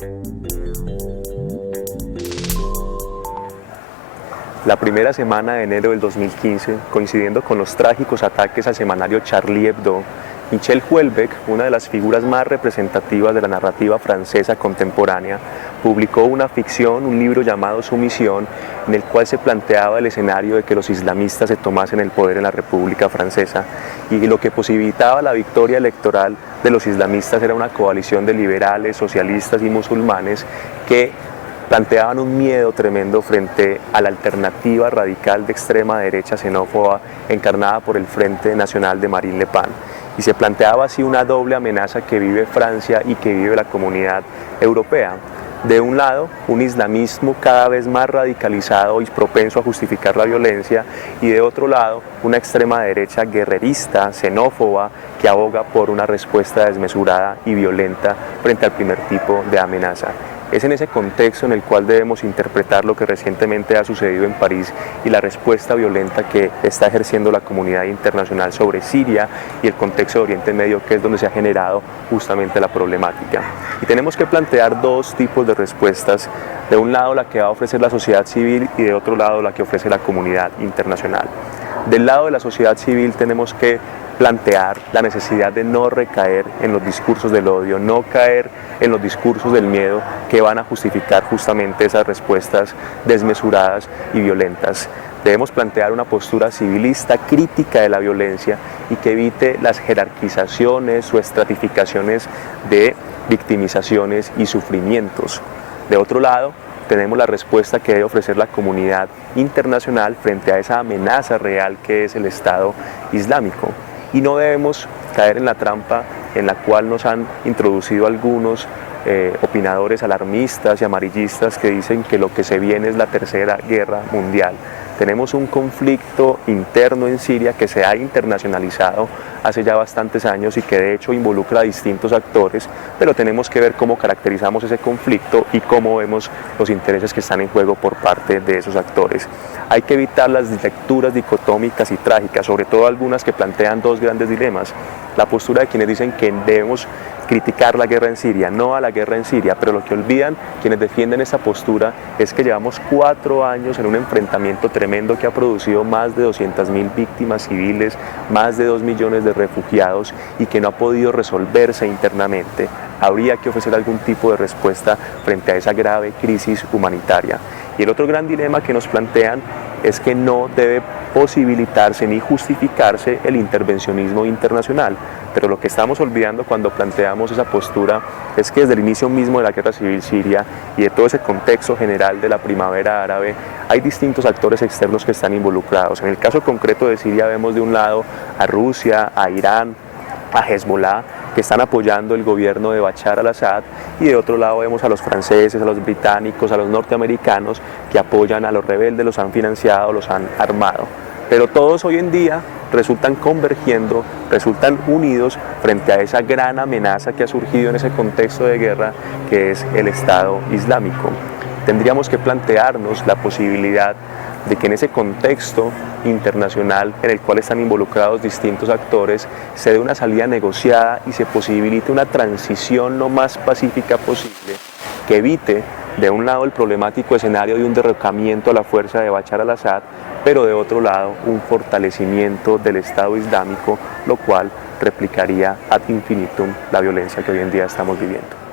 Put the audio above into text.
La primera semana de enero del 2015, coincidiendo con los trágicos ataques al semanario Charlie Hebdo, Michel Houellebecq, una de las figuras más representativas de la narrativa francesa contemporánea, publicó una ficción, un libro llamado Sumisión, en el cual se planteaba el escenario de que los islamistas se tomasen el poder en la República Francesa, y lo que posibilitaba la victoria electoral de los islamistas era una coalición de liberales, socialistas y musulmanes que planteaban un miedo tremendo frente a la alternativa radical de extrema derecha xenófoba encarnada por el Frente Nacional de Marine Le Pen. Y se planteaba así una doble amenaza que vive Francia y que vive la comunidad europea. De un lado, un islamismo cada vez más radicalizado y propenso a justificar la violencia, y de otro lado, una extrema derecha guerrerista, xenófoba, que aboga por una respuesta desmesurada y violenta frente al primer tipo de amenaza. Es en ese contexto en el cual debemos interpretar lo que recientemente ha sucedido en París y la respuesta violenta que está ejerciendo la comunidad internacional sobre Siria y el contexto de Oriente Medio, que es donde se ha generado justamente la problemática. Y tenemos que plantear dos tipos de respuestas: de un lado la que va a ofrecer la sociedad civil y de otro lado la que ofrece la comunidad internacional. Del lado de la sociedad civil tenemos que plantear la necesidad de no recaer en los discursos del odio, no caer en los discursos del miedo que van a justificar justamente esas respuestas desmesuradas y violentas. Debemos plantear una postura civilista crítica de la violencia y que evite las jerarquizaciones o estratificaciones de victimizaciones y sufrimientos. De otro lado, tenemos la respuesta que debe ofrecer la comunidad internacional frente a esa amenaza real que es el Estado Islámico. Y no debemos caer en la trampa en la cual nos han introducido algunos opinadores alarmistas y amarillistas que dicen que lo que se viene es la Tercera Guerra Mundial. Tenemos un conflicto interno en Siria que se ha internacionalizado hace ya bastantes años y que de hecho involucra a distintos actores, pero tenemos que ver cómo caracterizamos ese conflicto y cómo vemos los intereses que están en juego por parte de esos actores. Hay que evitar las lecturas dicotómicas y trágicas, sobre todo algunas que plantean dos grandes dilemas. La postura de quienes dicen que debemos criticar la guerra en Siria, no a la guerra en Siria, pero lo que olvidan quienes defienden esa postura es que llevamos 4 años en un enfrentamiento tremendo que ha producido más de 200.000 víctimas civiles, más de 2 millones de refugiados y que no ha podido resolverse internamente. Habría que ofrecer algún tipo de respuesta frente a esa grave crisis humanitaria. Y el otro gran dilema que nos plantean es que no debe posibilitarse ni justificarse el intervencionismo internacional. Pero lo que estamos olvidando cuando planteamos esa postura es que desde el inicio mismo de la guerra civil siria y de todo ese contexto general de la primavera árabe, hay distintos actores externos que están involucrados. En el caso concreto de Siria vemos de un lado a Rusia, a Irán, a Hezbollah, que están apoyando el gobierno de Bashar al-Assad, y de otro lado vemos a los franceses, a los británicos, a los norteamericanos que apoyan a los rebeldes, los han financiado, los han armado. Pero todos hoy en día resultan convergiendo, resultan unidos frente a esa gran amenaza que ha surgido en ese contexto de guerra que es el Estado Islámico. Tendríamos que plantearnos la posibilidad de que en ese contexto internacional en el cual están involucrados distintos actores se dé una salida negociada y se posibilite una transición lo más pacífica posible que evite de un lado el problemático escenario de un derrocamiento a la fuerza de Bashar al-Assad, pero de otro lado un fortalecimiento del Estado Islámico, lo cual replicaría ad infinitum la violencia que hoy en día estamos viviendo.